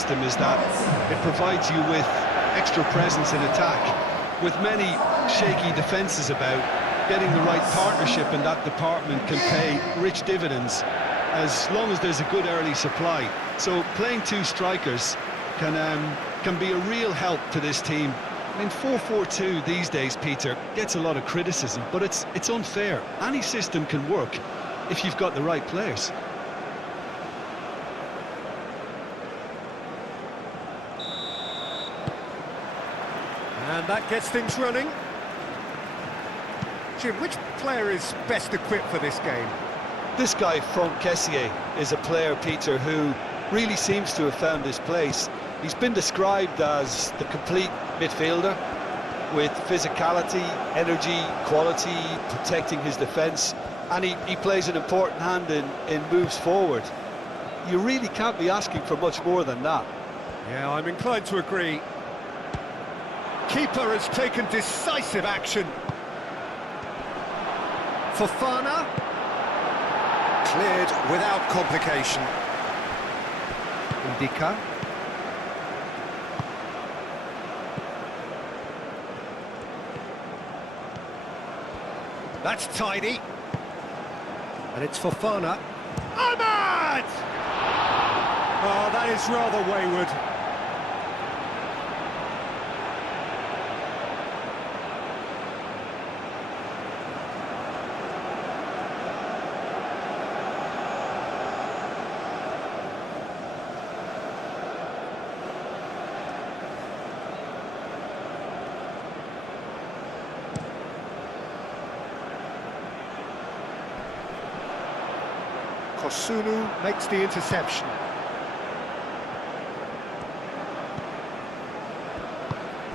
system is that it provides you with extra presence in attack. With many shaky defences about, getting the right partnership in that department can pay rich dividends as long as there's a good early supply. So playing two strikers can be a real help to this team. I mean, 4-4-2 these days, Peter, gets a lot of criticism, but it's unfair. Any system can work if you've got the right players. And that gets things running. Jim, which player is best equipped for this game? This guy, Franck Kessié, is a player, Peter, who really seems to have found his place. He's been described as the complete midfielder with physicality, energy, quality, protecting his defence, and he plays an important hand in moves forward. You really can't be asking for much more than that. Yeah, I'm inclined to agree. Keeper has taken decisive action. Fofana. Cleared without complication. Indica. That's tidy. And it's Fofana. Ahmad! Oh, that is rather wayward. Kosunu makes the interception.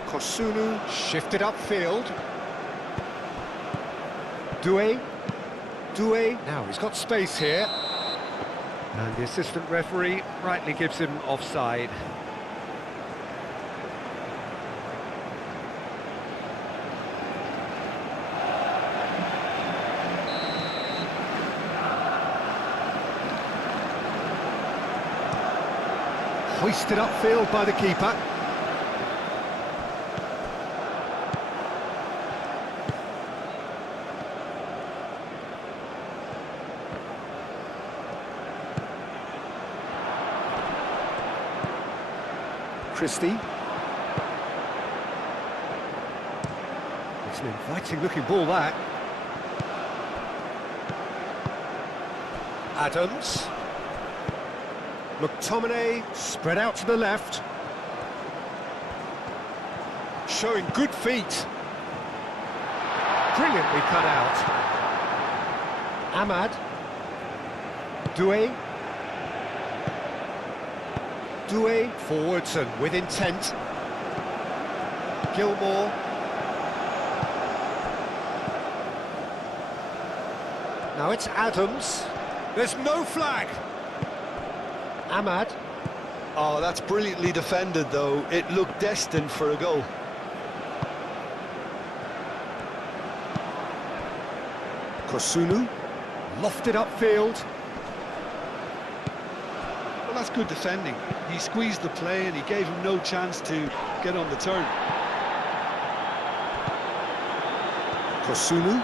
Kosunu shifted upfield. Doué. Now he's got space here. And the assistant referee rightly gives him offside. Hoisted upfield by the keeper. Christie. It's an inviting looking ball, that. Adams. McTominay spread out to the left. Showing good feet. Brilliantly cut out. Ahmad. Doué. Forwards and with intent. Gilmore. Now it's Adams. There's no flag. Ahmad. Oh, that's brilliantly defended, though. It looked destined for a goal. Kosunu. Lofted upfield. Well, that's good defending. He squeezed the play and he gave him no chance to get on the turn. Kosunu.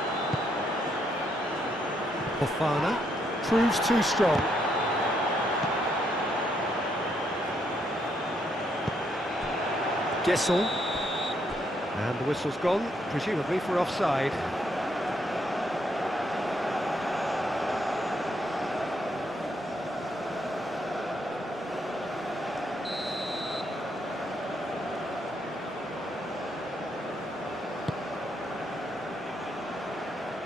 Fofana. Proves too strong. Gessel. And the whistle's gone, presumably for offside.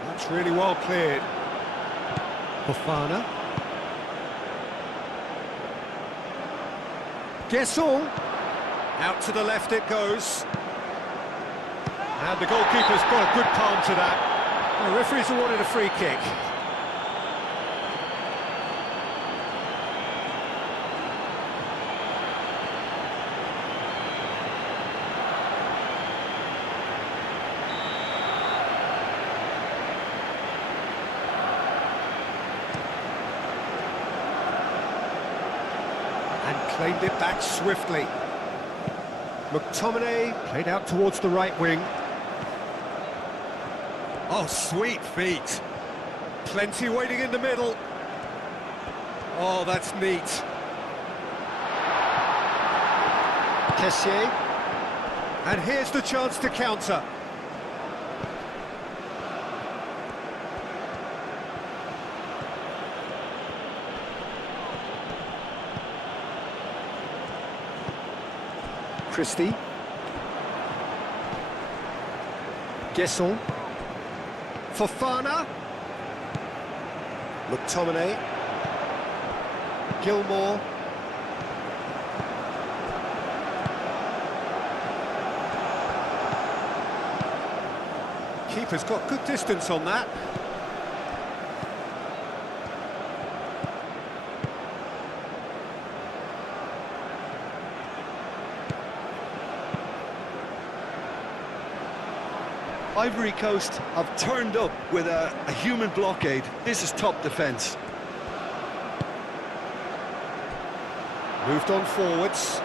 That's really well cleared. Fofana. Gessel. Out to the left it goes. And the goalkeeper's got a good palm to that. The referee's awarded a free kick. And claimed it back swiftly. McTominay played out towards the right wing. Oh, sweet feet. Plenty waiting in the middle. Oh, that's neat. Kessié. And here's the chance to counter. Christie. Guesson. Fofana. McTominay. Gilmore. Keeper's got good distance on that. Ivory Coast have turned up with a human blockade. This is top defence. Moved on forwards.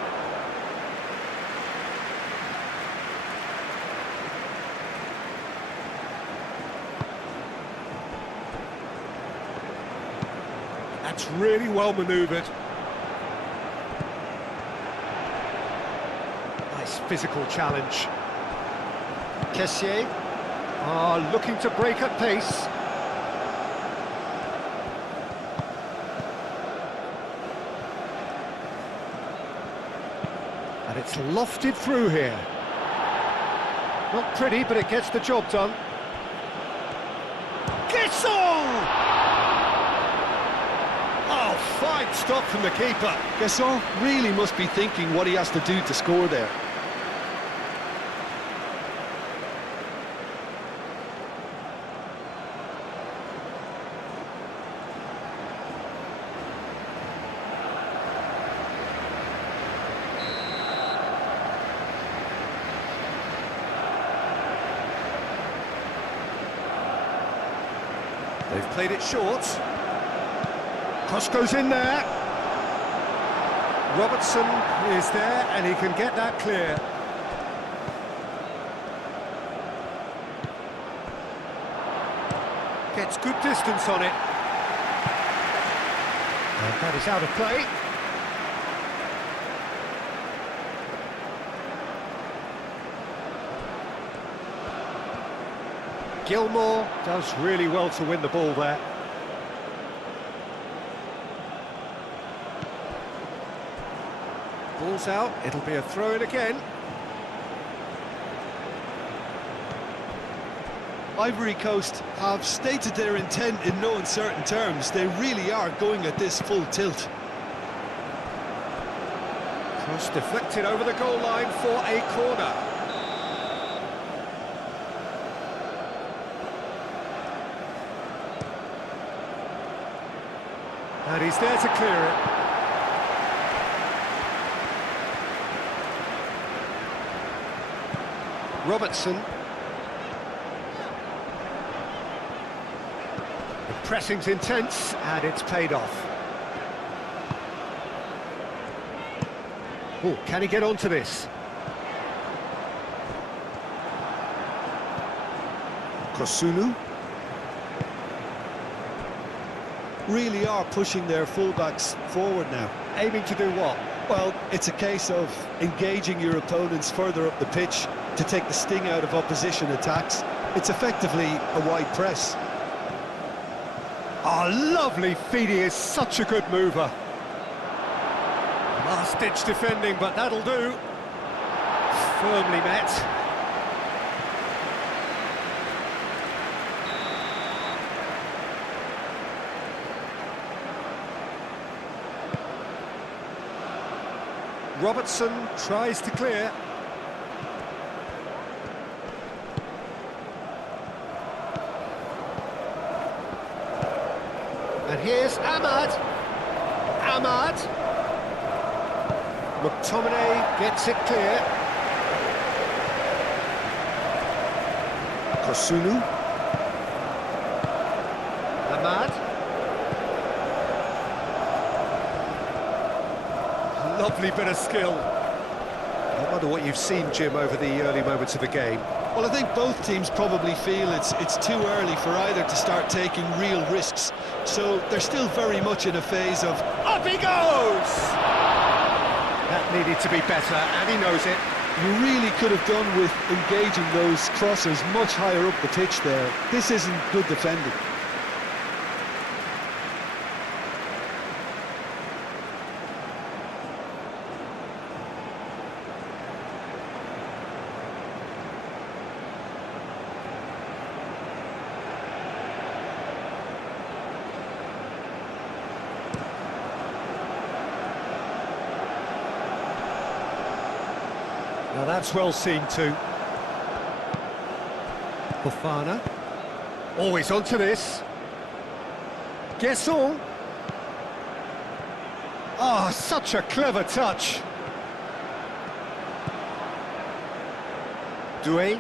That's really well manoeuvred. Nice physical challenge. Kessié. Looking to break at pace. And it's lofted through here. Not pretty, but it gets the job done. Guesson! Oh, fine stop from the keeper. Guesson really must be thinking what he has to do to score there. They've played it short. Cross goes in there. Robertson is there, and he can get that clear. Gets good distance on it. And that is out of play. Gilmore does really well to win the ball there. Ball's out, it'll be a throw-in again. Ivory Coast have stated their intent in no uncertain terms. They really are going at this full tilt. Cross deflected over the goal line for a corner. And he's there to clear it. Robertson. The pressing's intense, and it's paid off. Oh, can he get onto this? Kosunu really are pushing their fullbacks forward now. Aiming to do what? Well, it's a case of engaging your opponents further up the pitch to take the sting out of opposition attacks. It's effectively a wide press. Oh, lovely feet, he is such a good mover. Last-ditch defending, but that'll do. Firmly met. Robertson tries to clear. And here's Ahmad. Ahmad. McTominay gets it clear. Kosunu. Ahmad. Lovely bit of skill. I wonder what you've seen, Jim, over the early moments of the game. Well, I think both teams probably feel it's too early for either to start taking real risks. So they're still very much in a phase of... Up he goes! That needed to be better, and he knows it. You really could have done with engaging those crosses much higher up the pitch there. This isn't good defending. Now that's well seen too. Fofana. Always onto this. Guesson. Ah, such a clever touch. Doué.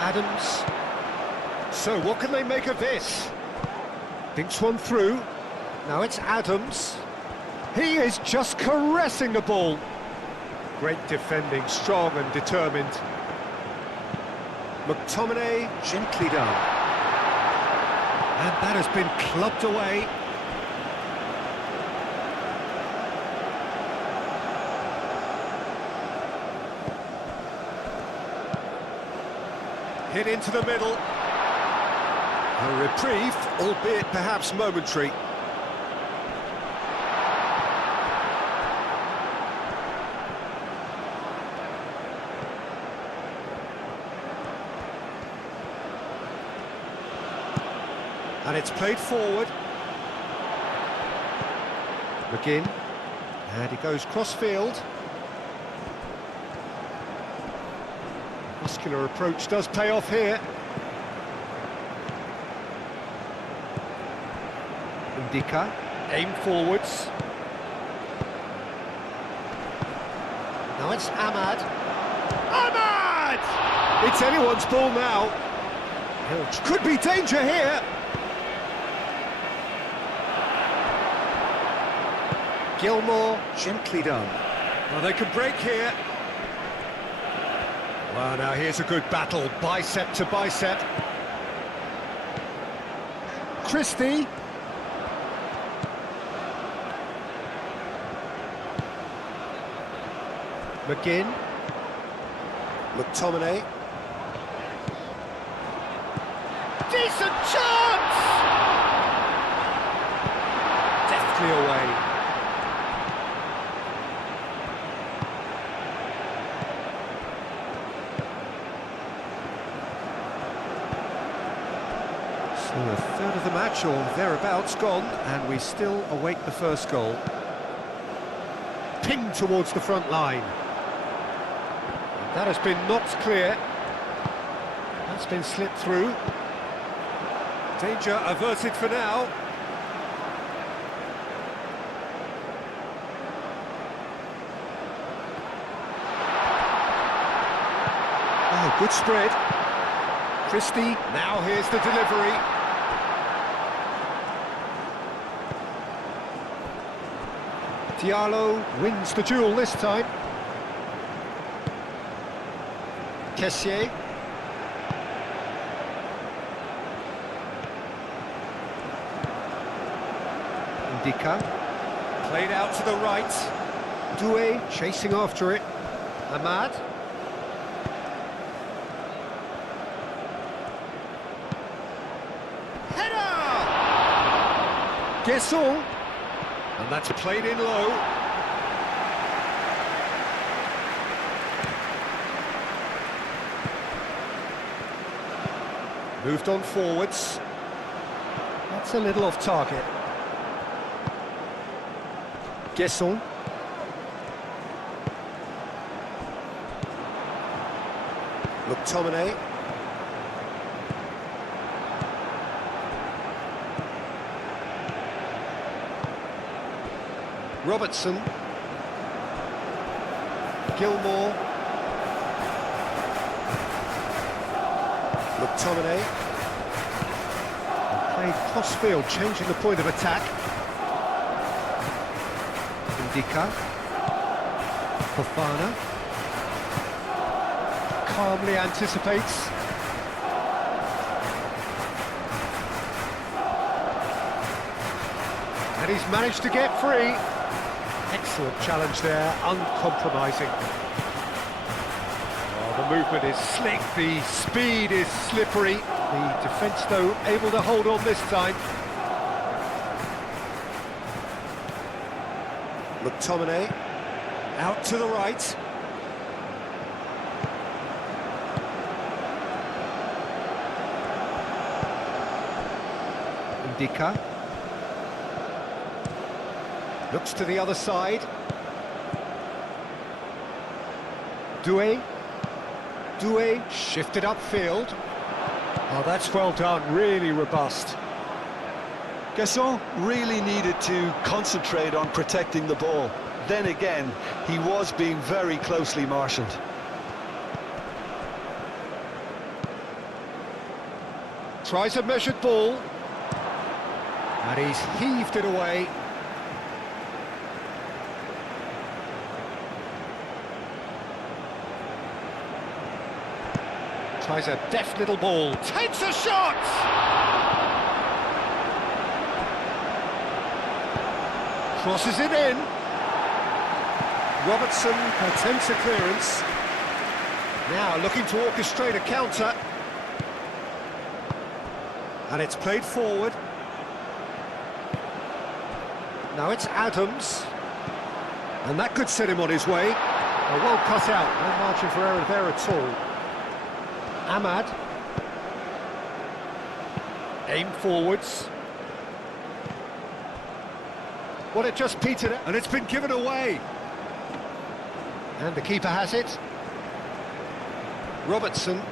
Adams. So what can they make of this? Thinks one through. Now it's Adams. He is just caressing the ball. Great defending, strong and determined. McTominay, gently done. And that has been clubbed away. Hit into the middle. A reprieve, albeit perhaps momentary. And it's played forward. McGinn. And he goes cross-field. Muscular approach does pay off here. Indica. Aim forwards. Now it's Ahmad. Ahmad! It's anyone's ball now. Could be danger here. Gilmore, gently done. Well, they can break here. Well, now here's a good battle, bicep to bicep. Christie. McGinn. McTominay. Decent chance! Deftly away. So a third of the match, or thereabouts, gone, and we still await the first goal. Pinged towards the front line. That has been knocked clear. That's been slipped through. Danger averted for now. Oh, good spread. Christie, now here's the delivery. Diallo wins the duel this time. Kessié. Indica. Played out to the right. Doué chasing after it. Ahmad. Header! Guesson. And that's played in low. Moved on forwards. That's a little off target. Guesson. McTominay. Robertson. Gilmore. McTominay. Played cross-field, changing the point of attack. Indica. Fofana. Calmly anticipates. And he's managed to get free. Excellent challenge there, uncompromising. Oh, the movement is slick, the speed is slippery. The defence, though, able to hold on this time. McTominay, out to the right. Indica. Looks to the other side. Doué shifted upfield. Oh, that's well done, really robust. Gasson really needed to concentrate on protecting the ball. Then again, he was being very closely marshalled. Tries a measured ball. And he's heaved it away. Tries a deft little ball, takes a shot! Crosses it in. Robertson attempts a clearance. Now looking to orchestrate a counter. And it's played forward. Now it's Adams. And that could set him on his way. Well cut out, no margin for error there at all. Ahmad. Aim forwards. Well, it just petered out, and it's been given away. And the keeper has it. Robertson.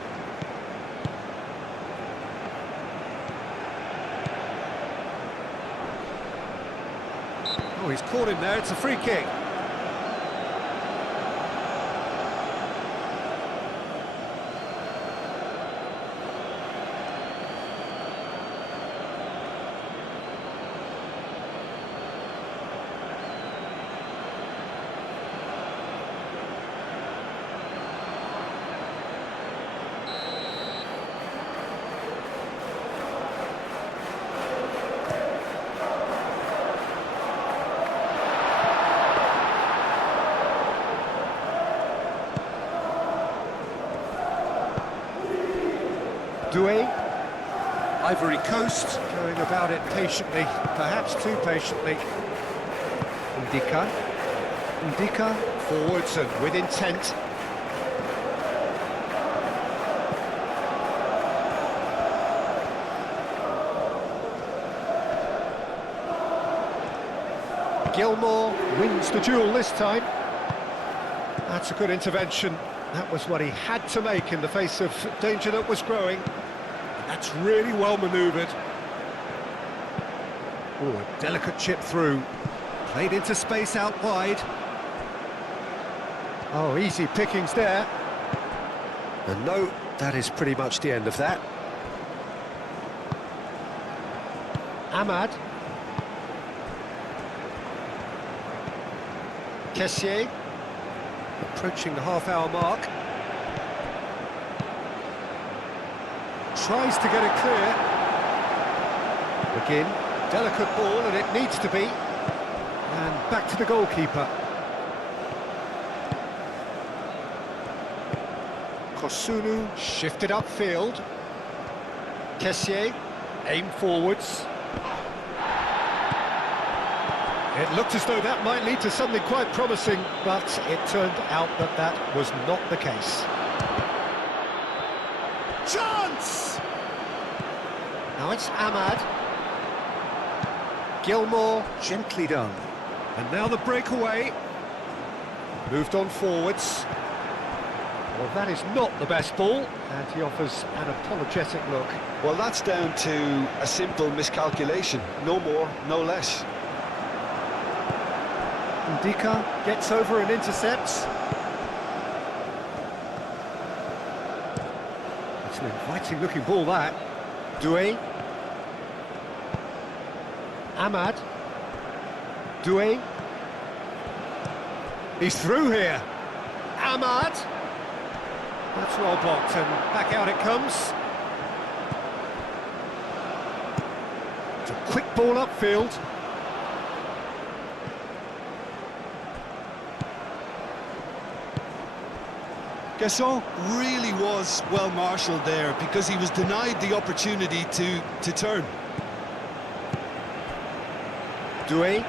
Oh, he's caught him there, it's a free kick. Doué, Ivory Coast, going about it patiently, perhaps too patiently. Indica, forwards and with intent. Gilmour wins the duel this time. That's a good intervention. That was what he had to make in the face of danger that was growing. That's really well manoeuvred. Oh, a delicate chip through. Played into space out wide. Oh, easy pickings there. And no, that is pretty much the end of that. Ahmad. Kessié. Approaching the half-hour mark. Tries to get it clear. Again, delicate ball, and it needs to be. And back to the goalkeeper. Kosunu shifted upfield. Kessié, aim forwards. It looked as though that might lead to something quite promising, but it turned out that that was not the case. Chance! Now it's Ahmad. Gilmour, gently done. And now the breakaway. Moved on forwards. Well, that is not the best ball, and he offers an apologetic look. Well, that's down to a simple miscalculation. No more, no less. Indica gets over and intercepts. It's an inviting looking ball, that. Doué. Ahmad. Doué. He's through here. Ahmad. That's well blocked, and back out it comes. It's a quick ball upfield. Gasson really was well marshalled there because he was denied the opportunity to turn. Doué.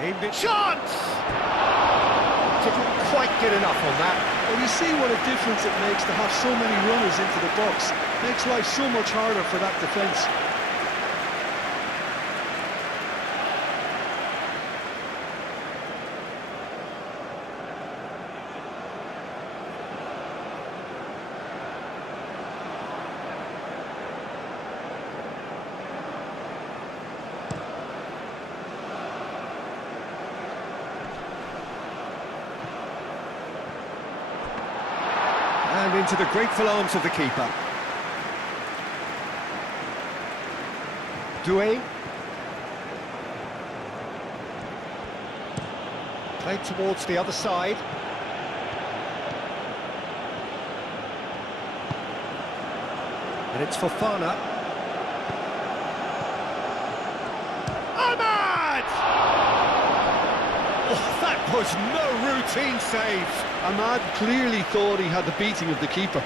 Aimed it. Chance! Didn't quite get enough on that. Well, you see what a difference it makes to have so many runners into the box. Makes life so much harder for that defence. And into the grateful arms of the keeper. Doué. Played towards the other side. And it's Fofana. Ahmad! Oh, that was no routine save. Ahmad clearly thought he had the beating of the keeper.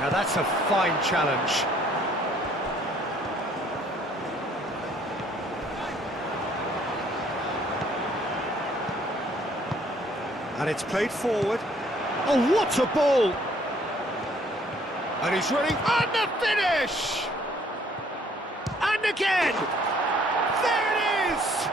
Now that's a fine challenge. And it's played forward. Oh, what a ball! And he's running, and the finish! And again! There it is!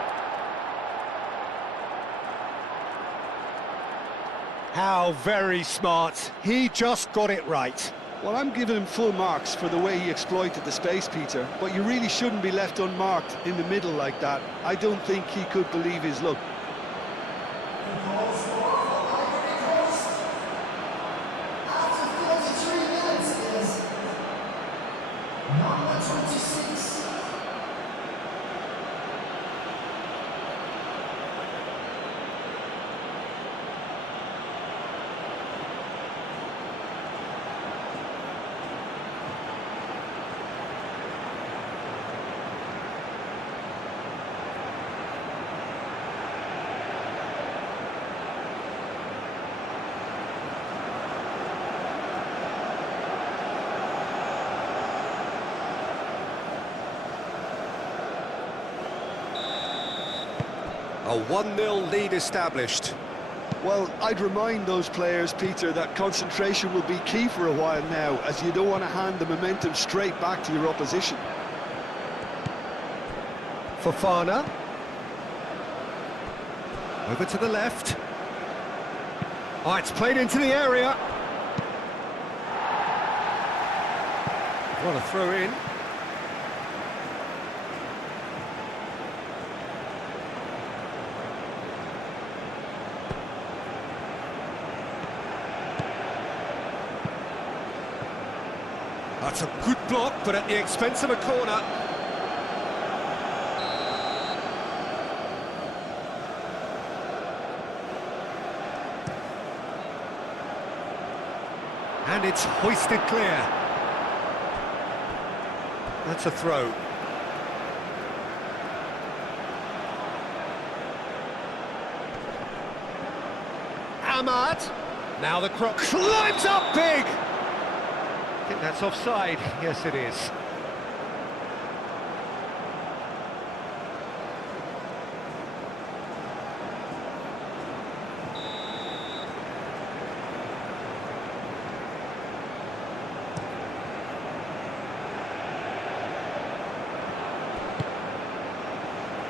How very smart. He just got it right. Well, I'm giving him full marks for the way he exploited the space, Peter, but you really shouldn't be left unmarked in the middle like that. I don't think he could believe his luck. A 1-0 lead established. Well, I'd remind those players, Peter, that concentration will be key for a while now, as you don't want to hand the momentum straight back to your opposition. Fofana. Over to the left. Oh, it's played into the area. What a throw in. That's a good block, but at the expense of a corner. And it's hoisted clear. That's a throw. Ahmad. Now the cross climbs up big. I think that's offside. Yes, it is.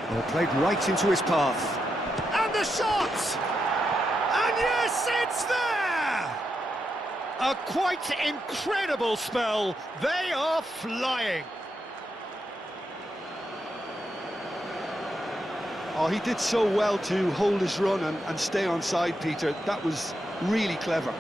Well, played right into his path. And the shot! And yes, it's there! A quite incredible spell. They are flying. Oh, he did so well to hold his run and stay on side, Peter. That was really clever.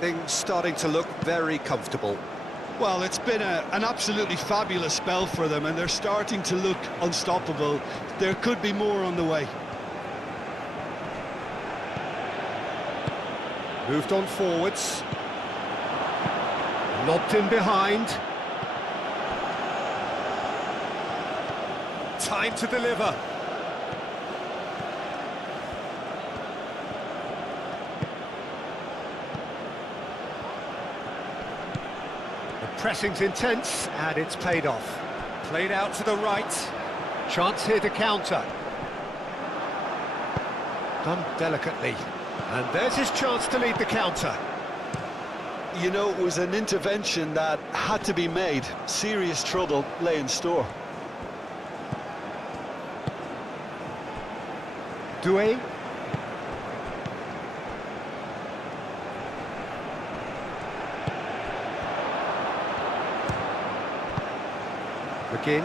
Things starting to look very comfortable. Well, it's been an absolutely fabulous spell for them, and they're starting to look unstoppable. There could be more on the way. Moved on forwards. Lobbed in behind. Time to deliver. The pressing's intense, and it's paid off. Played out to the right. Chance here to counter. Done delicately. And there's his chance to lead the counter. You know, it was an intervention that had to be made. Serious trouble lay in store. Doué. McGinn.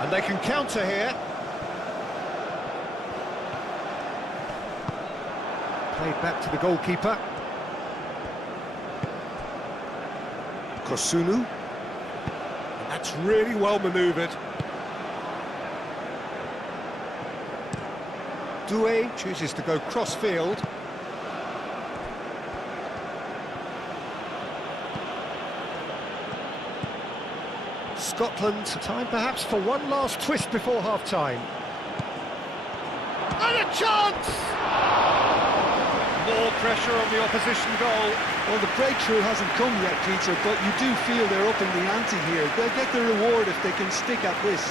And they can counter here. Played back to the goalkeeper. Kosunu. And that's really well manoeuvred. Doué chooses to go cross-field. Scotland, time perhaps for one last twist before half-time. And a chance! More pressure on the opposition goal. Well, the breakthrough hasn't come yet, Peter, but you do feel they're upping the ante here. They'll get the reward if they can stick at this.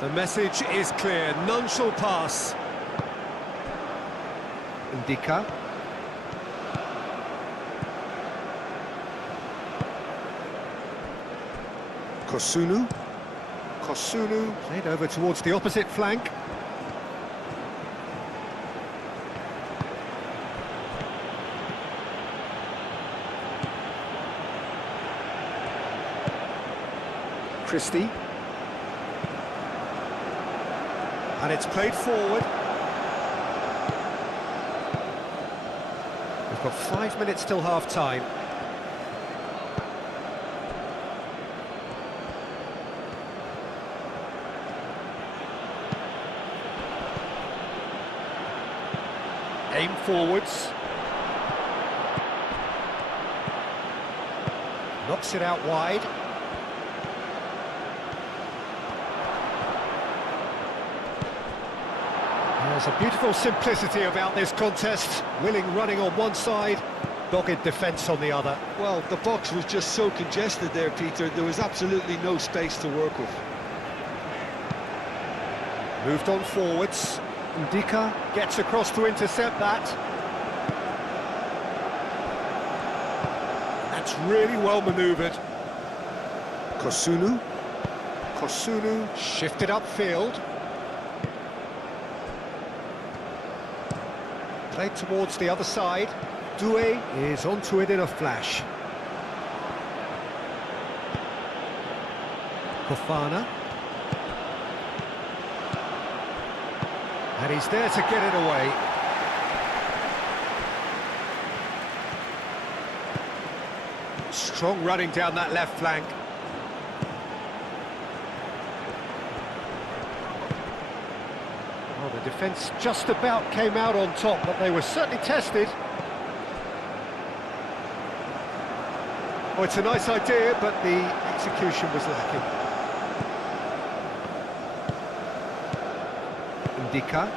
The message is clear, none shall pass. Ndika. Kosunu. Kosunu played over towards the opposite flank. Christie. And it's played forward. We've got 5 minutes till half-time. Aim forwards. Knocks it out wide. There's a beautiful simplicity about this contest. Willing running on one side, dogged defence on the other. Well, the box was just so congested there, Peter. There was absolutely no space to work with. Moved on forwards. Ndika gets across to intercept that. That's really well manoeuvred. Kosunu. Kosunu shifted upfield. Played towards the other side. Doué is onto it in a flash. Fofana. And he's there to get it away. Strong running down that left flank. Well, the defence just about came out on top, but they were certainly tested. Oh, it's a nice idea, but the execution was lacking. Ndika.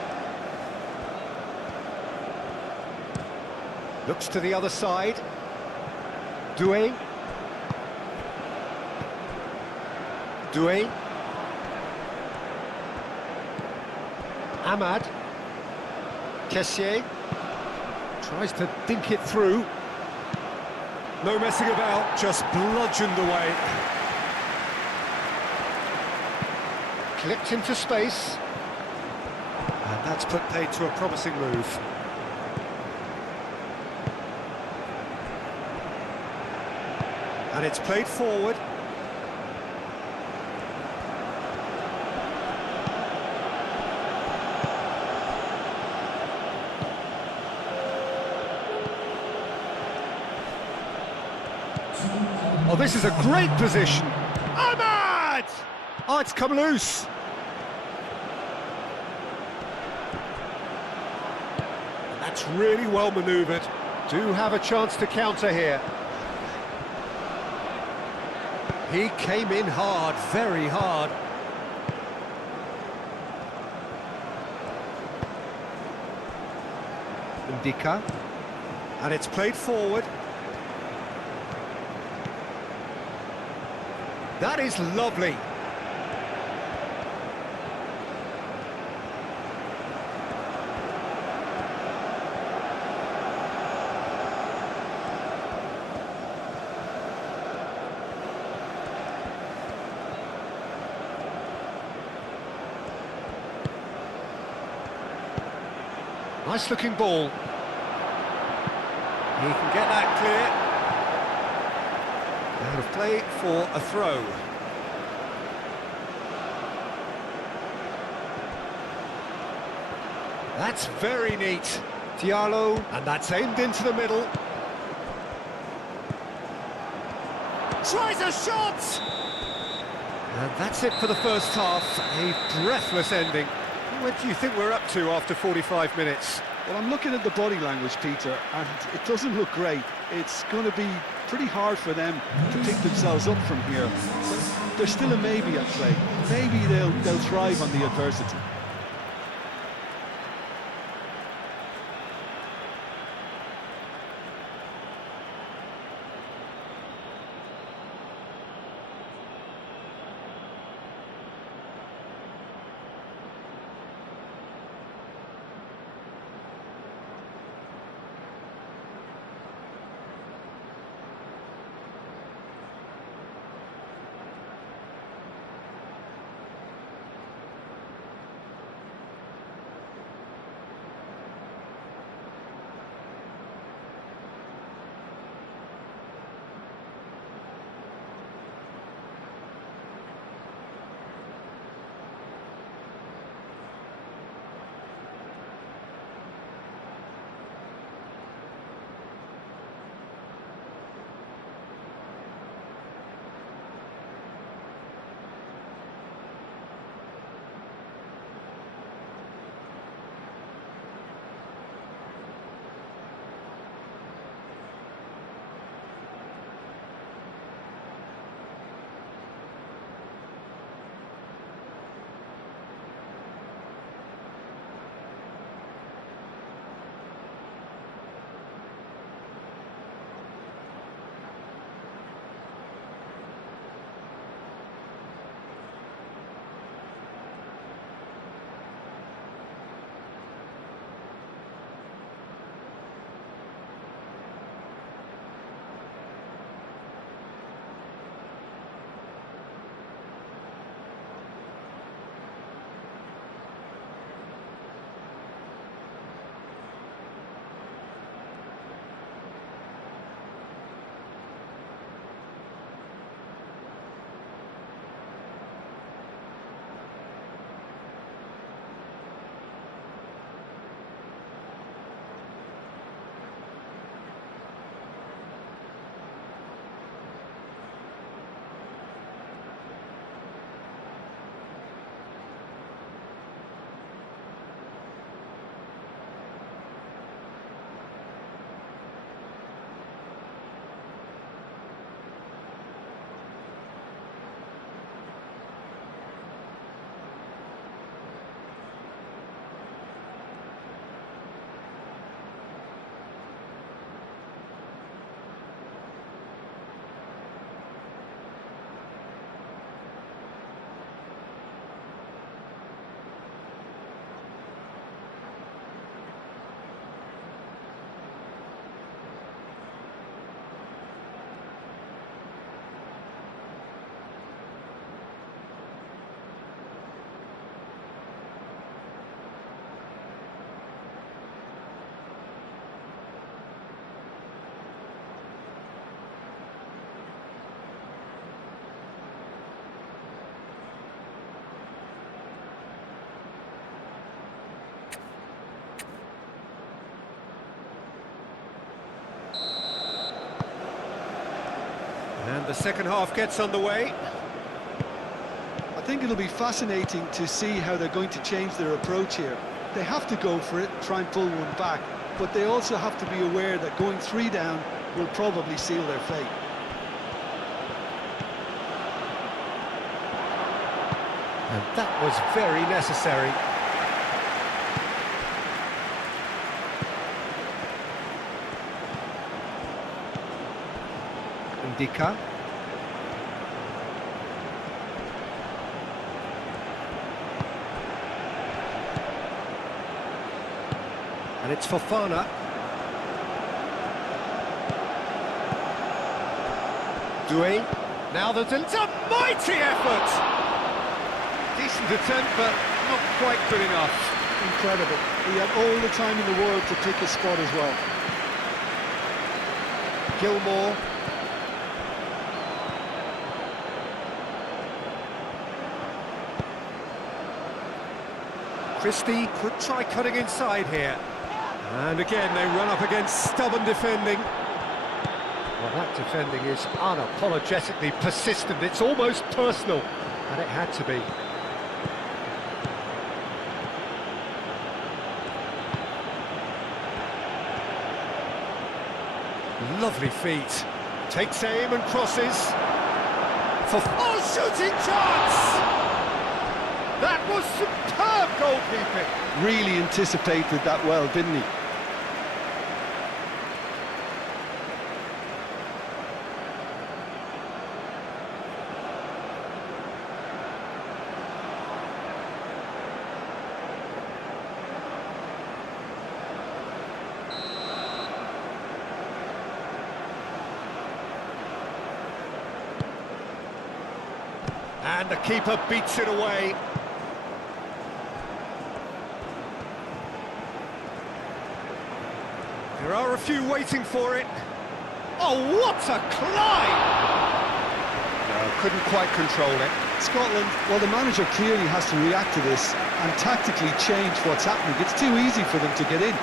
Looks to the other side. Doué. Ahmad. Kessié. Tries to dink it through. No messing about, just bludgeoned away. Clipped into space. And that's put paid to a promising move. And it's played forward. Oh, this is a great position. Ahmad! Oh, it's come loose. That's really well manoeuvred. Do have a chance to counter here. He came in hard, very hard. Ndika. And it's played forward. That is lovely. Nice looking ball. He can get that clear. Out of play for a throw. That's very neat. Diallo, and that's aimed into the middle. Tries a shot! And that's it for the first half. A breathless ending. What do you think we're up to after 45 minutes? Well, I'm looking at the body language, Peter, and it doesn't look great. It's going to be pretty hard for them to pick themselves up from here. But there's still a maybe at play. Maybe they'll thrive on the adversity. And the second half gets underway. I think it'll be fascinating to see how they're going to change their approach here. They have to go for it, try and pull one back, but they also have to be aware that going 3 down will probably seal their fate. And that was very necessary. Ndika. And it's Fofana. Doué. Now there's a mighty effort! Decent attempt, but not quite good enough. Incredible. He had all the time in the world to pick his spot as well. Gilmore. Christie could try cutting inside here. And again, they run up against stubborn defending. Well, that defending is unapologetically persistent. It's almost personal, and it had to be. Lovely feet. Takes aim and crosses. Oh, shooting chance! That was superb goalkeeping. Really anticipated that well, didn't he? And the keeper beats it away. There are a few waiting for it. Oh, what a climb! No, couldn't quite control it. Scotland, well, the manager clearly has to react to this and tactically change what's happening. It's too easy for them to get in.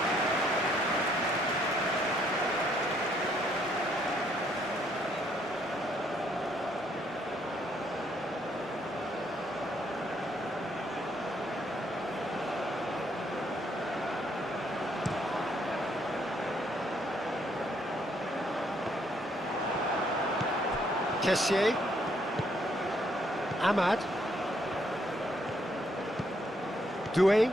Kessié. Ahmad. Doué.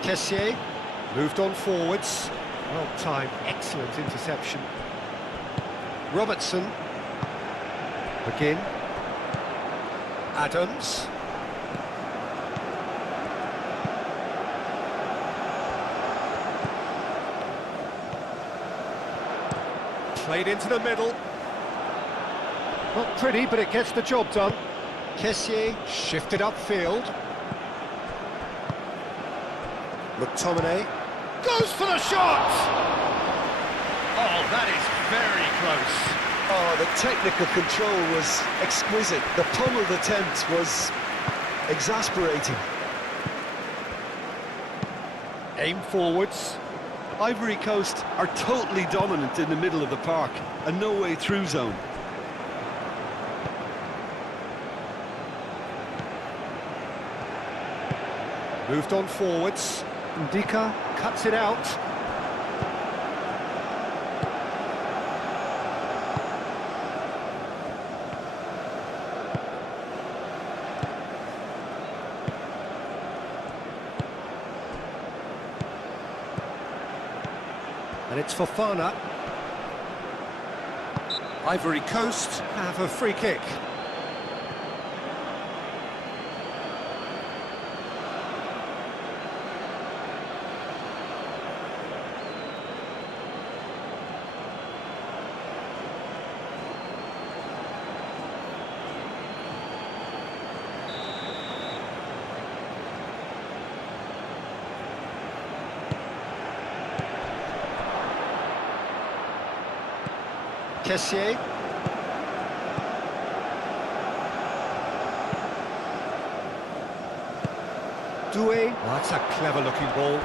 Kessié. Moved on forwards. Well timed, excellent interception. Robertson. Begin. Adams. Played into the middle. Not pretty, but it gets the job done. Kessié shifted upfield. McTominay goes for the shot! Oh, that is very close. Oh, the technical control was exquisite. The pummeled attempt was exasperating. Aim forwards. Ivory Coast are totally dominant in the middle of the park, a no-way through zone. Moved on forwards. Ndika cuts it out. And it's Fofana. Ivory Coast have a free kick. Kessié. Doué. Oh, that's a clever looking ball.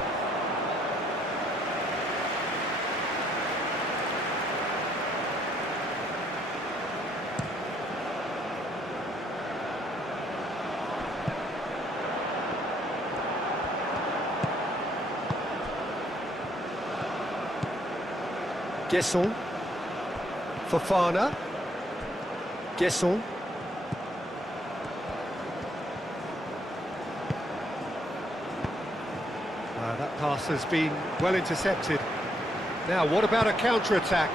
Guesson. Fofana. Guesson. That pass has been well intercepted. Now, what about a counter-attack?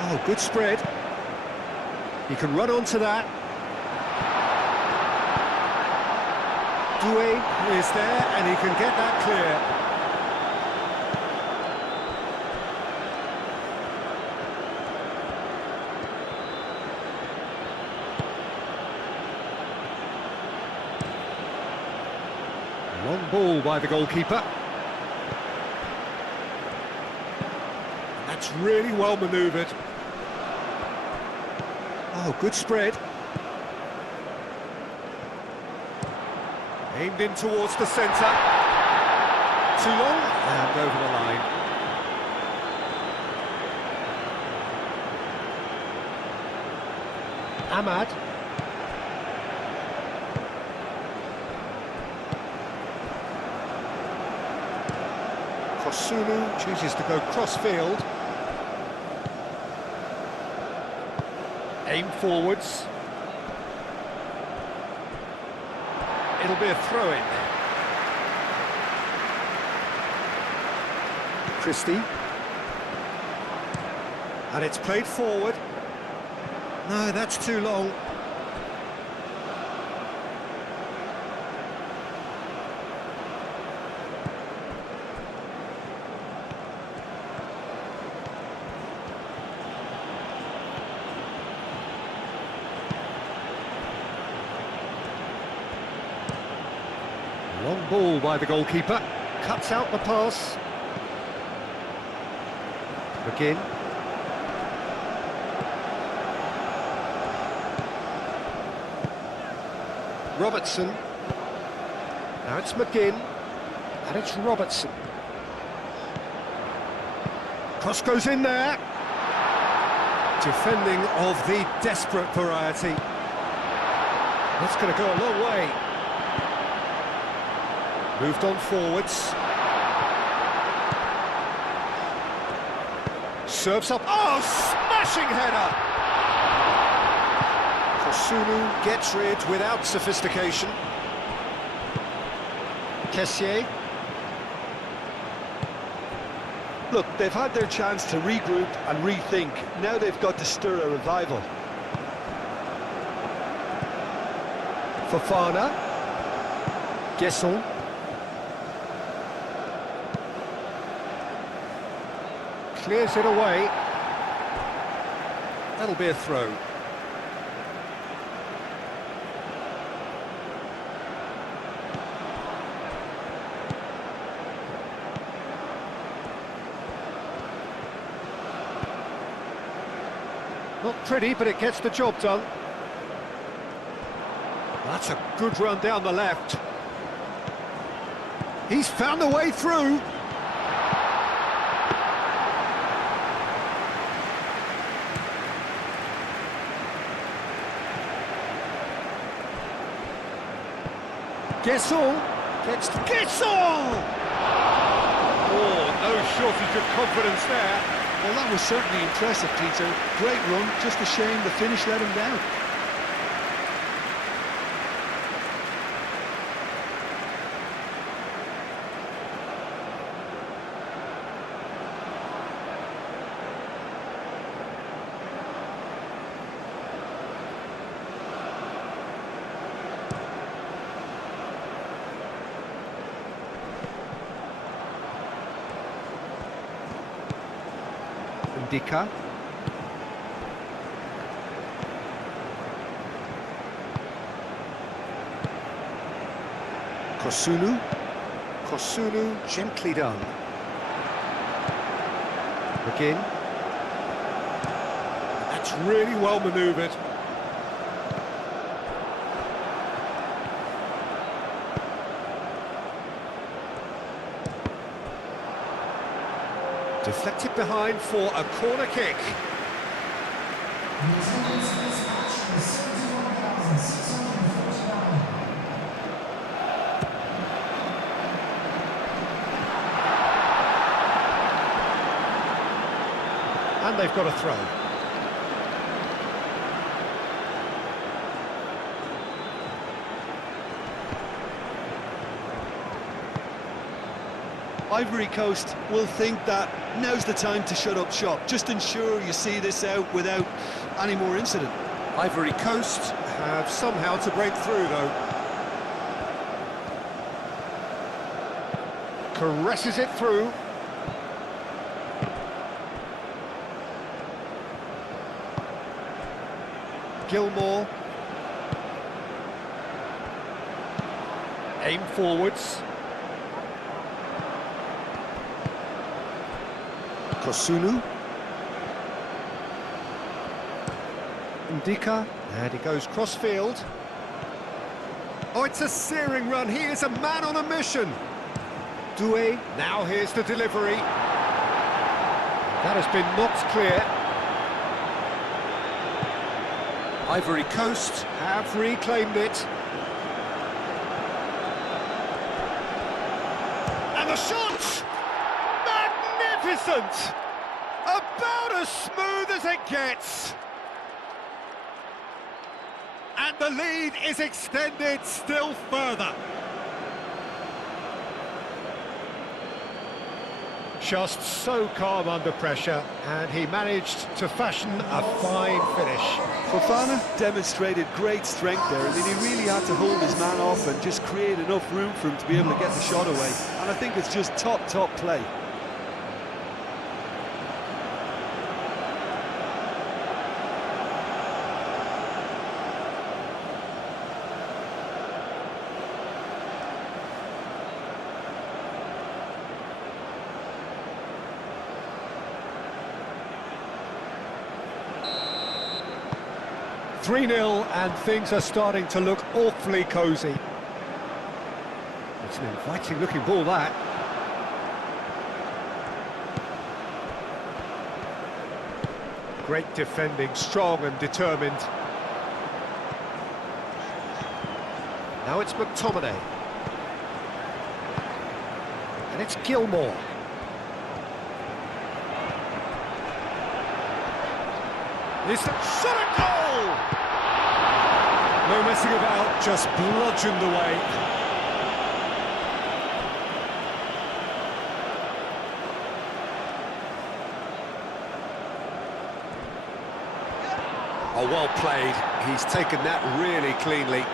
Oh, good spread. He can run onto that. Doué is there, and he can get that clear. Long ball by the goalkeeper. That's really well manoeuvred. Oh, good spread. Aimed in towards the centre. Too long, and over the line. Ahmad. Kosunu chooses to go cross-field. Aim forwards. It'll be a throw-in. Christie. And it's played forward. No, that's too long. Long ball by the goalkeeper. Cuts out the pass. McGinn. Robertson. Now it's McGinn. And it's Robertson. Cross goes in there. Defending of the desperate variety. That's going to go a long way. Moved on forwards. Serves up. Oh, smashing header! Kosunu gets rid without sophistication. Kessié. Look, they've had their chance to regroup and rethink. Now they've got to stir a revival. Fofana. Guesson. Clears it away. That'll be a throw. Not pretty, but it gets the job done. That's a good run down the left. He's found a way through. Guesson gets to Guesson! Oh, no shortage of confidence there. Well, that was certainly impressive, Peter. Great run, just a shame the finish let him down. Dika. Kosunu. Kosunu, gently done. McGinn. That's really well manoeuvred. Deflected behind for a corner kick. And they've got a throw. Ivory Coast will think that now's the time to shut up shop. Just ensure you see this out without any more incident. Ivory Coast have somehow to break through, though. Caresses it through. Gilmore. Aim forwards. Kosunu. Ndika, and he goes cross-field. Oh, it's a searing run. He is a man on a mission. Doué, now here's the delivery. That has been knocked clear. Ivory Coast have reclaimed it. And the shot! Magnificent! About as smooth as it gets. And the lead is extended still further. Just so calm under pressure, and he managed to fashion a fine finish. Fofana demonstrated great strength there. I mean, he really had to hold his man off and just create enough room for him to be able to get the shot away. And I think it's just top play. (3-0) and things are starting to look awfully cosy. It's an inviting looking ball, that. Great defending, strong and determined. Now it's McTominay. And it's Gilmore. It's the shot at goal! No messing about, just bludgeoned away. Oh, well played. He's taken that really cleanly.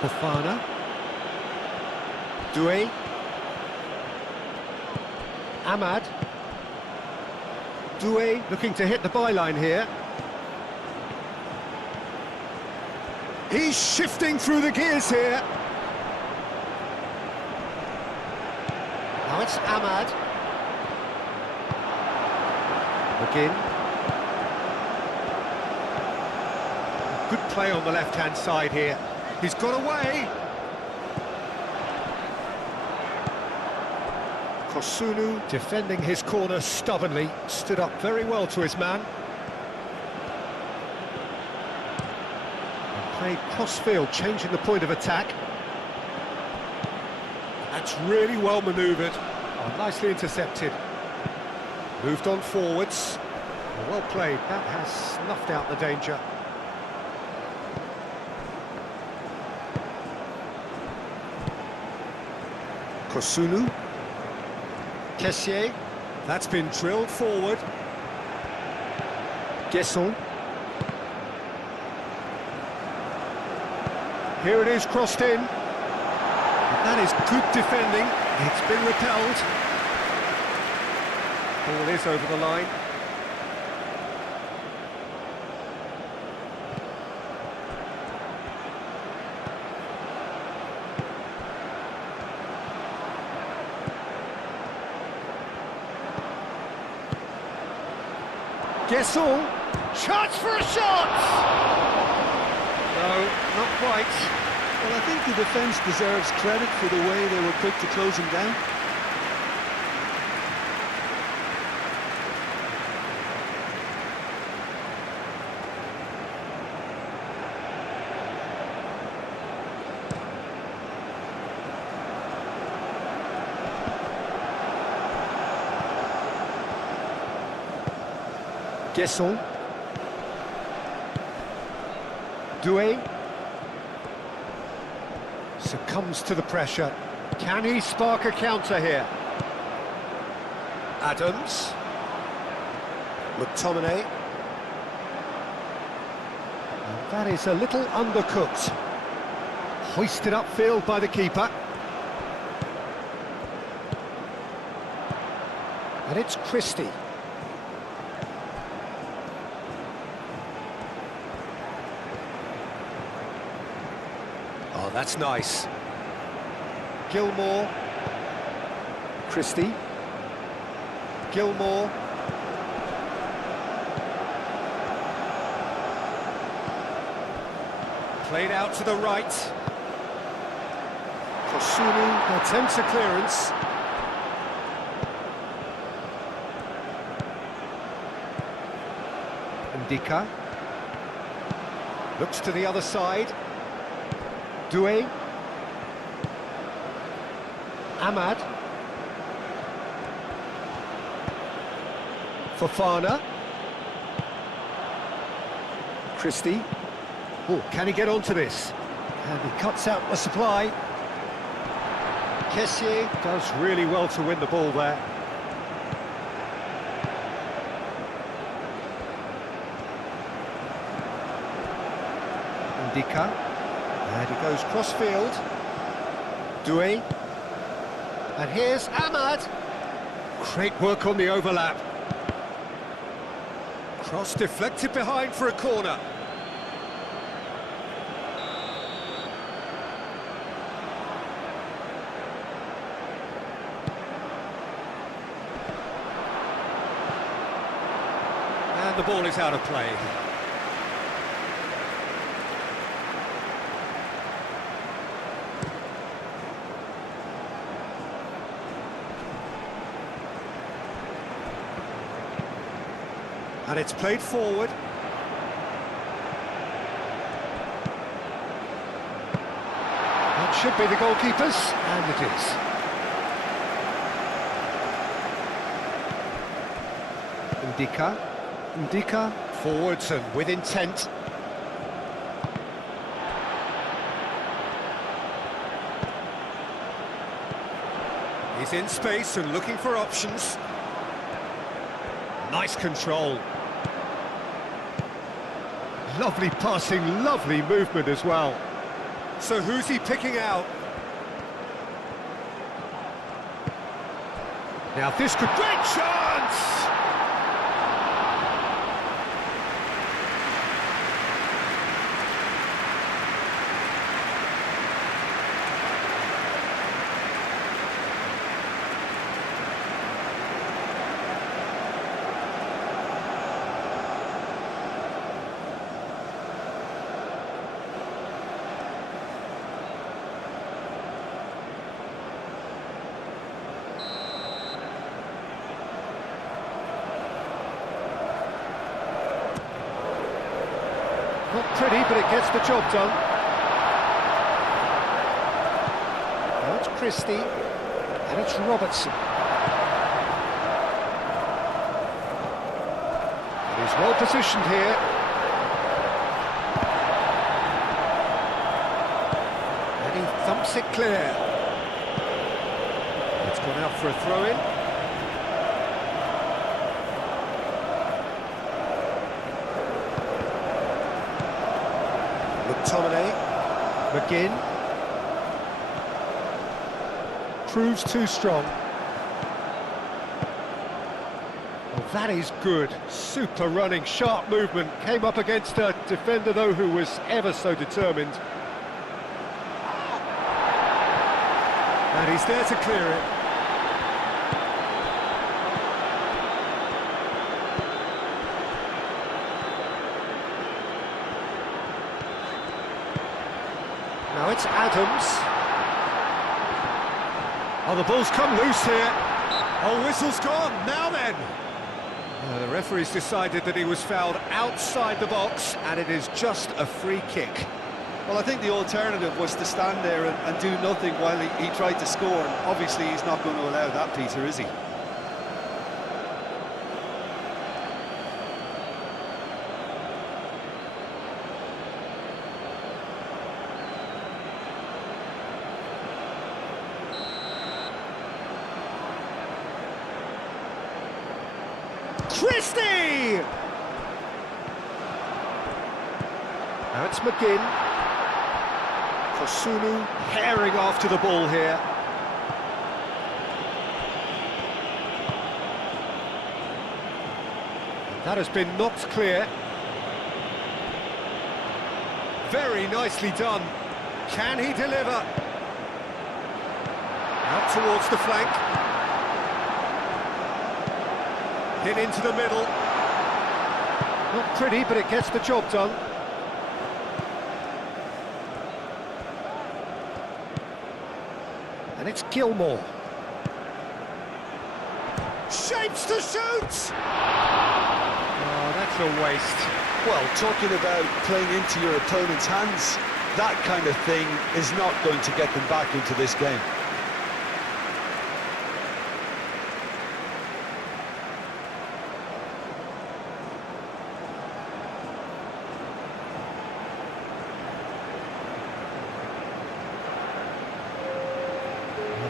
Fofana. Doué. Ahmad. Doué looking to hit the byline here. He's shifting through the gears here. Now it's Ahmad. McGinn. Good play on the left-hand side here. He's got away. Kosunu defending his corner stubbornly, stood up very well to his man. And played cross-field, changing the point of attack. That's really well manoeuvred. Oh, nicely intercepted. Moved on forwards. Oh, well played. That has snuffed out the danger. Kosunu. Kessié, that's been drilled forward. Guesson. Here it is, crossed in. And that is good defending. It's been repelled. Ball is over the line. Guesson, chance for a shot! No, not quite. Well, I think the defence deserves credit for the way they were quick to close him down. Gesson. Doué. Succumbs to the pressure. Can he spark a counter here? Adams. McTominay. And that is a little undercooked. Hoisted upfield by the keeper. And it's Christie. Oh, that's nice. Gilmore. Christie. Gilmore. Played out to the right. Kosunu attempts a clearance. Ndika. Looks to the other side. Doué. Ahmad. Fofana. Christie. Oh, can he get onto this? And he cuts out the supply. Kessié does really well to win the ball there. Ndika. And he goes cross-field. Doué. And here's Ahmad. Great work on the overlap. Cross deflected behind for a corner. And the ball is out of play. And it's played forward. That should be the goalkeeper's, and it is. Ndika. Ndika. Forwards and with intent. He's in space and looking for options. Nice control. Lovely passing, lovely movement as well. So who's he picking out? Now this could... Great chance! Not pretty, but it gets the job done. Now it's Christie, and it's Robertson. And he's well positioned here. And he thumps it clear. It's gone out for a throw-in. McTominay, McGinn, proves too strong. Well, that is good, super running, sharp movement, came up against a defender though who was ever so determined. And he's there to clear it. Now it's Adams. Oh, the ball's come loose here. Oh, whistle's gone. Now then. The referee's decided that he was fouled outside the box, and it is just a free kick. Well, I think the alternative was to stand there and do nothing while he tried to score. And obviously, he's not going to allow that, Peter, is he? Christie! Now it's McGinn. Kosunu herring after the ball here. And that has been knocked clear. Very nicely done. Can he deliver? Out towards the flank. Hit into the middle. Not pretty, but it gets the job done. And it's Gilmore. Shapes to shoot! Oh, that's a waste. Well, talking about playing into your opponent's hands, that kind of thing is not going to get them back into this game.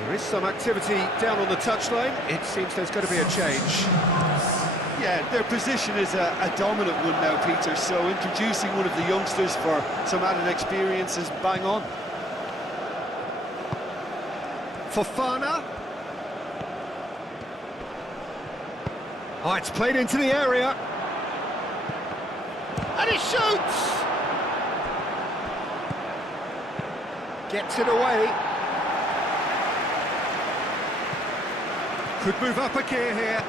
There is some activity down on the touchline. It seems there's going to be a change. Yeah, their position is a dominant one now, Peter, so introducing one of the youngsters for some added experience is bang on. Fofana. Oh, it's played into the area. And he shoots! Gets it away. Could move up a gear here.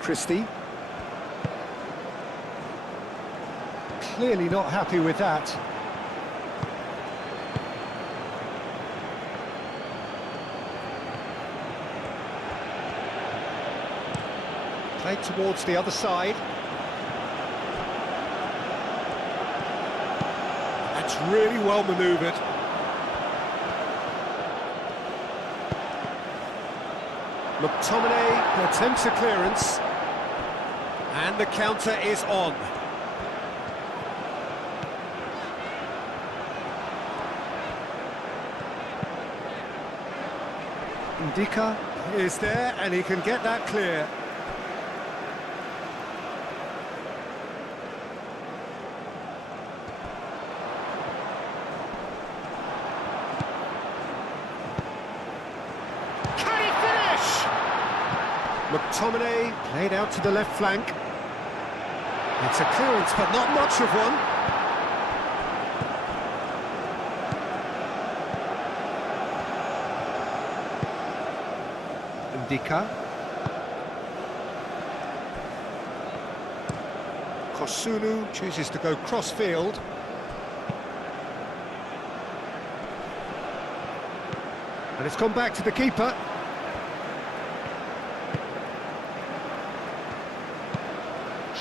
Christie. Clearly not happy with that. Played towards the other side. That's really well manoeuvred. McTominay attempts a clearance. And the counter is on. Ndika is there, and he can get that clear. Can he finish? McTominay played out to the left flank. It's a clearance, but not much of one. Ndika. Kosunu chooses to go cross-field. And it's gone back to the keeper.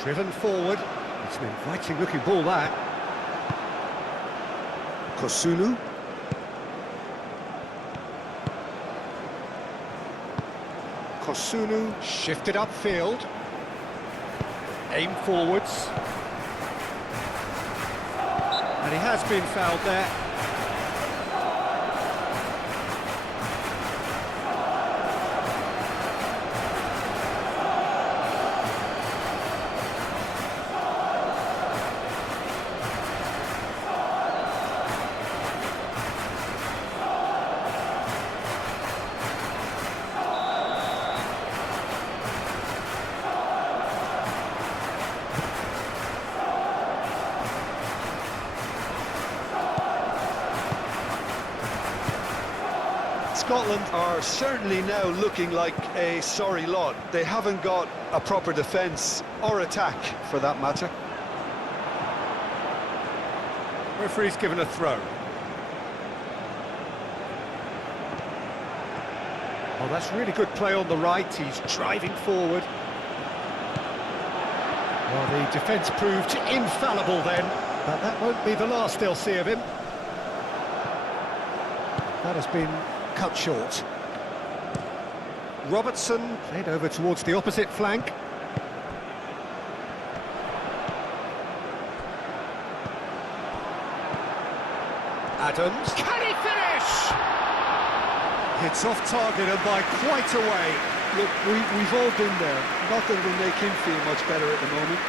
Driven forward. It's an inviting looking ball, that. Kosunu. Kosunu shifted upfield. Aim forwards. And he has been fouled there. Scotland are certainly now looking like a sorry lot. They haven't got a proper defence or attack, for that matter. Referee's given a throw. Oh, that's really good play on the right. He's driving forward. Well, the defence proved infallible then, but that won't be the last they'll see of him. That has been cut short. Robertson played over towards the opposite flank. Adams. Can he finish? It's off target and by quite a way. Look, we've all been there. Not that it'll make him feel much better at the moment.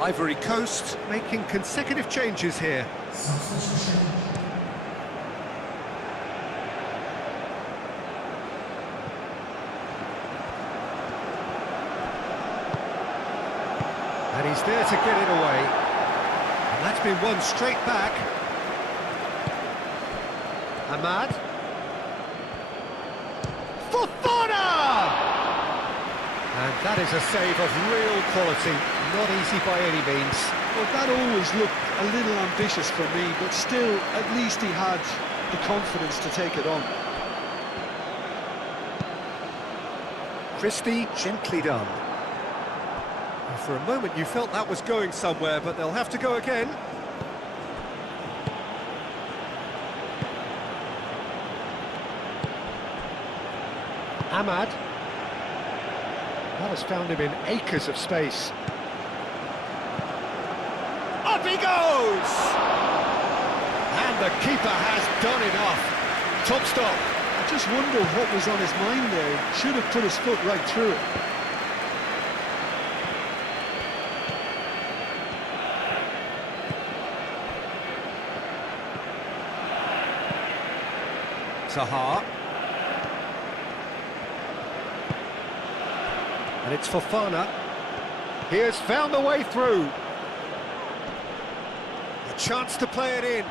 Ivory Coast making consecutive changes here. And he's there to get it away. And that's been won straight back. Ahmad. Fofana! And that is a save of real quality. Not easy by any means. Well, that always looked a little ambitious for me, but still, at least he had the confidence to take it on. Christie, gently done. And for a moment you felt that was going somewhere, but they'll have to go again. Ahmad. That has found him in acres of space. Up he goes! And the keeper has done enough. Top stop. I just wonder what was on his mind there. Should have put his foot right through it. Zaha. And it's Fofana. He has found the way through. A chance to play it in.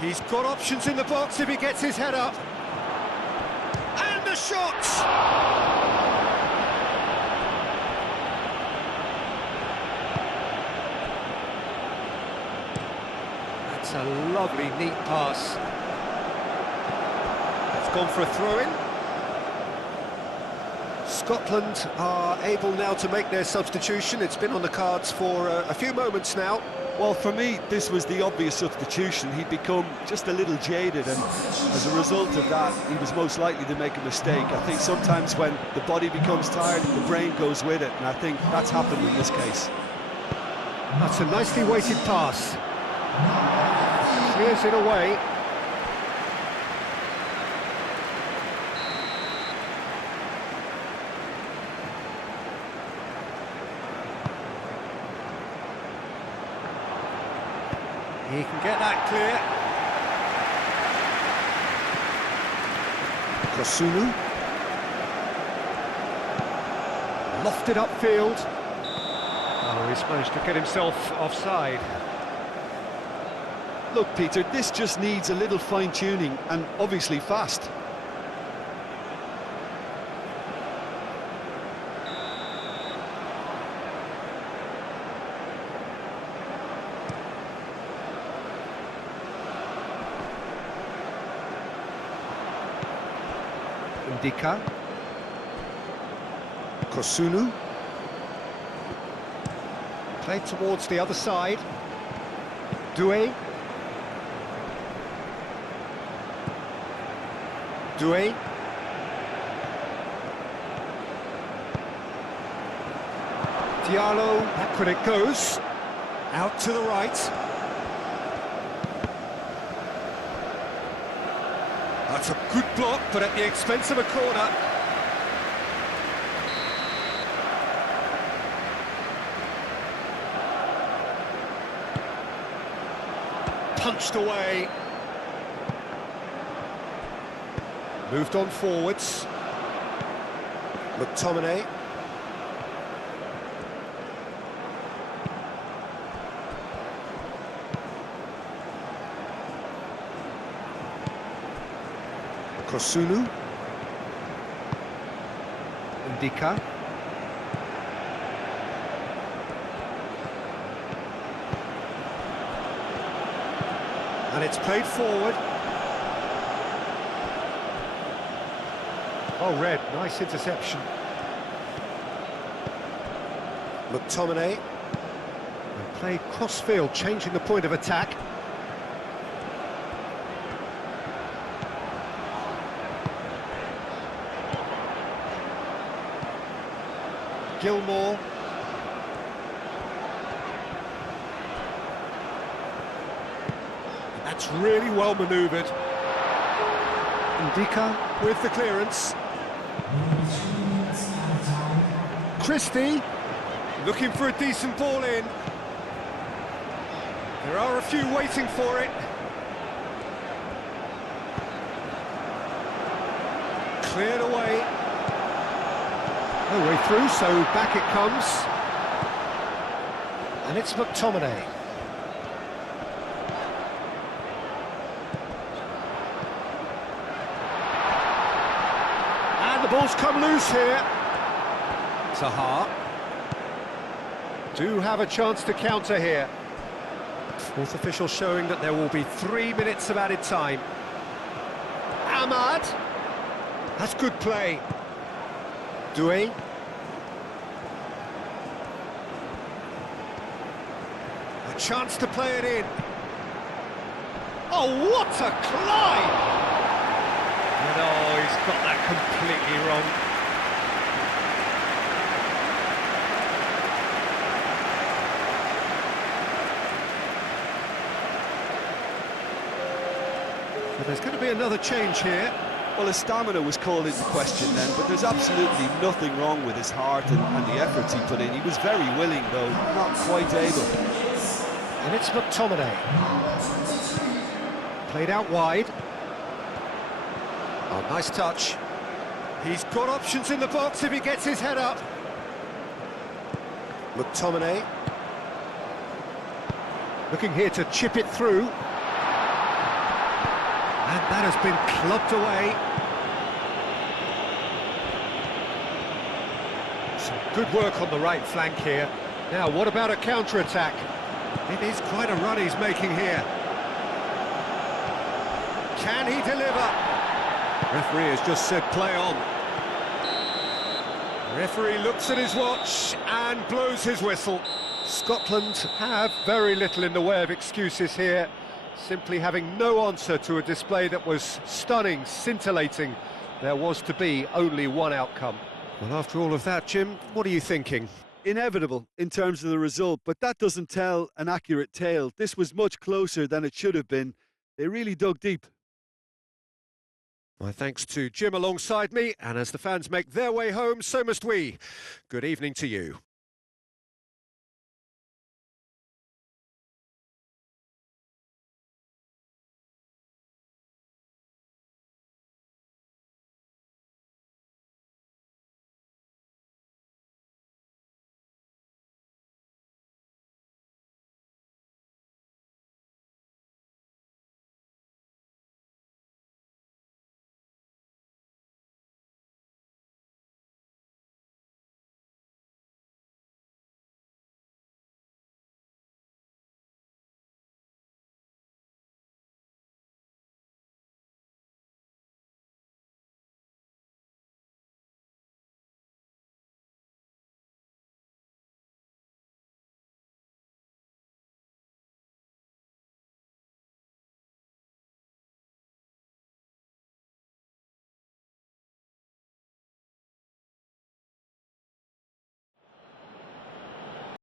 He's got options in the box if he gets his head up. And the shot! That's a lovely, neat pass. It's gone for a throw-in. Scotland are able now to make their substitution. It's been on the cards for a few moments now. Well, for me, this was the obvious substitution. He'd become just a little jaded, and as a result of that, he was most likely to make a mistake. I think sometimes when the body becomes tired, the brain goes with it, and I think that's happened in this case. That's a nicely weighted pass. Clears it away. He can get that clear. Kosunu. Lofted upfield. Oh, he's managed to get himself offside. Look, Peter, this just needs a little fine-tuning, and obviously fast. Ndika. Kosunu. Played towards the other side. Doué. Doué. Diallo, back when it goes. Out to the right. That's a good block, but at the expense of a corner. Punched away. Moved on forwards. McTominay. Kosunu. Ndika. And it's played forward. Oh, Red, nice interception. McTominay. And played cross-field, changing the point of attack. Gilmore. That's really well manoeuvred. Ndika with the clearance. Christie looking for a decent ball in. There are a few waiting for it. Cleared away. No way through, so back it comes. And it's McTominay. And the ball's come loose here. Zaha. Do have a chance to counter here. Fourth official showing that there will be 3 minutes of added time. Ahmad. That's good play. Doué. A chance to play it in. Oh, what a climb! And oh, he's got that completely wrong. So there's going to be another change here. Well, his stamina was called into question then, but there's absolutely nothing wrong with his heart and the efforts he put in. He was very willing, though, not quite able. And it's McTominay. Played out wide. Oh, nice touch. He's got options in the box if he gets his head up. McTominay. Looking here to chip it through. And that has been clubbed away. Some good work on the right flank here. Now, what about a counter-attack? It is quite a run he's making here. Can he deliver? Referee has just said play on. Referee looks at his watch and blows his whistle. Scotland have very little in the way of excuses here. Simply having no answer to a display that was stunning, scintillating. There was to be only one outcome. Well, after all of that, Jim, what are you thinking? Inevitable in terms of the result, but that doesn't tell an accurate tale. This was much closer than it should have been. They really dug deep. My thanks to Jim alongside me, and as the fans make their way home, so must we. Good evening to you.